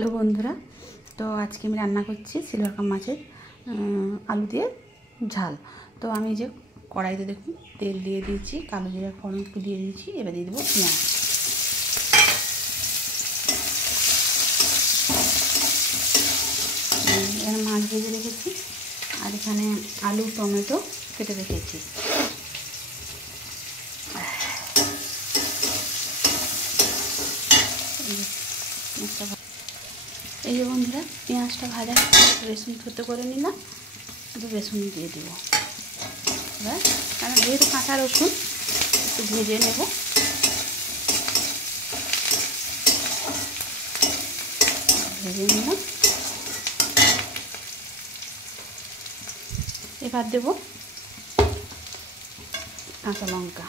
Hello বন্ধুরা, তো আজকে আমি রান্না করছি সিলভার কাপ মাছের আলু দিয়ে ঝাল। তো আমি যে কড়াইতে দেখুন তেল দিয়ে দিয়েছি, কালো জিরা ফোড়ন একটু দিয়ে দিয়েছি। এবার দিয়ে দেবো পেঁয়াজ। এখানে মাছ ভেজে রেখেছি, আর এখানে আলু টমেটো কেটে রেখেছি। এই যে বন্ধুরা, পেঁয়াজটা ভাজা রসুন থুতো করে নিলাম, একটু রসুন দিয়ে দেবো। এবার কারণ যেহেতু কাঁচা রসুন একটু ভেজে নেব। ভেজে নিলাম। এবার দেবো কাঁচা লঙ্কা,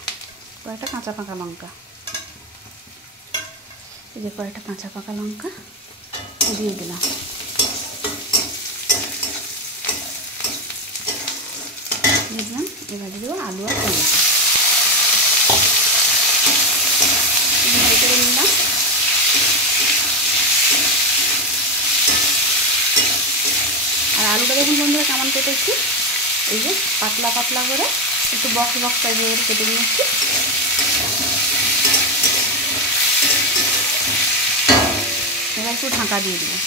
কয়েকটা কাঁচা পাকা লঙ্কা। এই যে কয়েকটা কাঁচা পাকা লঙ্কা দিয়ে দিলাম। দিলাম। এবার দেবো আলু আর টমেটো করে নিলাম। আর আলুটা দেখুন বন্ধুরা কেমন কেটেছি, এই যে পাতলা পাতলা করে একটু বক্স বক্স টাইপের কেটে নিয়েছি। এবার একটু ঢাকা দিয়ে দিলাম।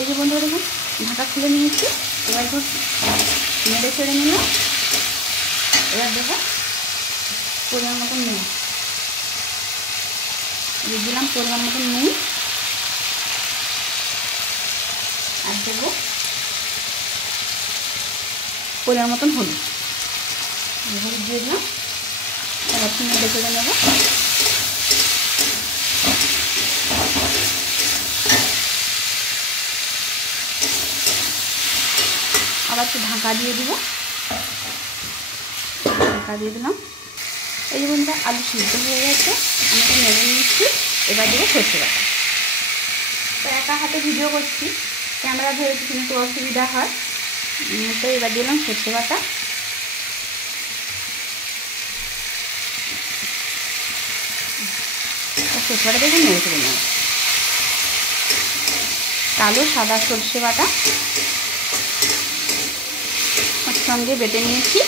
এই যে বন্ধুরা দেখুন ঢাকা খুলে নিয়েছি। এবার একটু নেড়ে ছেড়ে নিলাম। এবার দেবো পরিমাণ মতন নুন দিয়ে দিলাম, পরিমাণ মতন নুন। আর দেবো পরিমাণ মতন হলুদ। হলুদ দিয়ে দিলাম। এবার একটু নেড়ে ছেড়ে নেব। আবার একটু ঢাকা দিয়ে দিব। ঢাকা দিয়ে দিলাম। এই যে বন্ধুরা আলু সিদ্ধ হয়ে গেছে, আমি একটু নেড়ে নিচ্ছি। এবার দেবো সর্ষে বাটা। তো একা হাতে ভিডিও করছি, ক্যামেরা ধরে কিছু একটু অসুবিধা হয়। তো এবার দিলাম সর্ষে বাটা। সর্ষে বাটা দেখুন নেড়ে চলে নেব। কালো সাদা সর্ষে বাটা সঙ্গে বেটে নিয়েছি,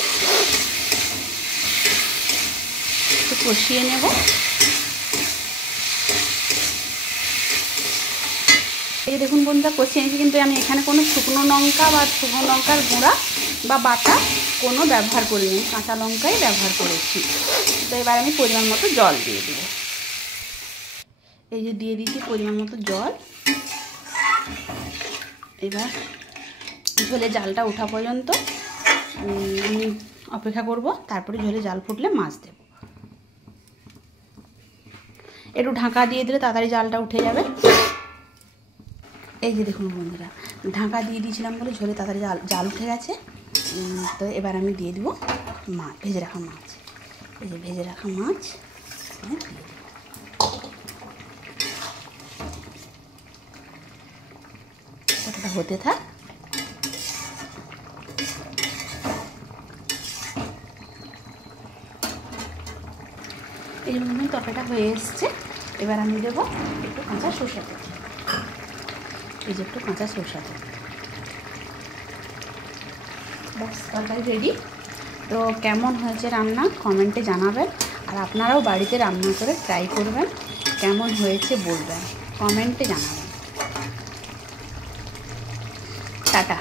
একটু কষিয়ে নেব। এই দেখুন বন্ধুরা কষিয়ে নিয়েছি, কিন্তু আমি এখানে কোনো শুকনো লঙ্কা বা শুকনো লঙ্কার গুঁড়া বা বাটা কোনো ব্যবহার করিনি, কাঁচা লঙ্কাই ব্যবহার করেছি। তো এবার আমি পরিমাণ মতো জল দিয়ে দেব। এই যে দিয়ে দিয়েছি পরিমাণ মতো জল। এবার ঝোলে জালটা ওঠা পর্যন্ত আমি অপেক্ষা করব, তারপরে ঝোলে জাল ফুটলে মাছ দেব। একটু ঢাকা দিয়ে দিলে তাড়াতাড়ি জালটা উঠে যাবে। এই যে দেখুন বন্ধুরা ঢাকা দিয়ে দিয়েছিলাম বলে ঝোলে তাড়াতাড়ি জাল উঠে গেছে। তো এবার আমি দিয়ে দেবো মাছ, ভেজে রাখা মাছ। এই যে ভেজে রাখা মাছ দিয়ে দেবো। কতটা হতে থাক। এই যে বন্ধুরা তরকারিটা হয়ে এসছে। এবার আমি দেবো একটু কাঁচা সরষে তেল। এই যে একটু কাঁচা সরষে তেল। ব্যাস তরকারি রেডি। তো কেমন হয়েছে রান্না কমেন্টে জানাবেন, আর আপনারাও বাড়িতে রান্না করে ট্রাই করবেন, কেমন হয়েছে বলবেন, কমেন্টে জানাবেন। টাটা।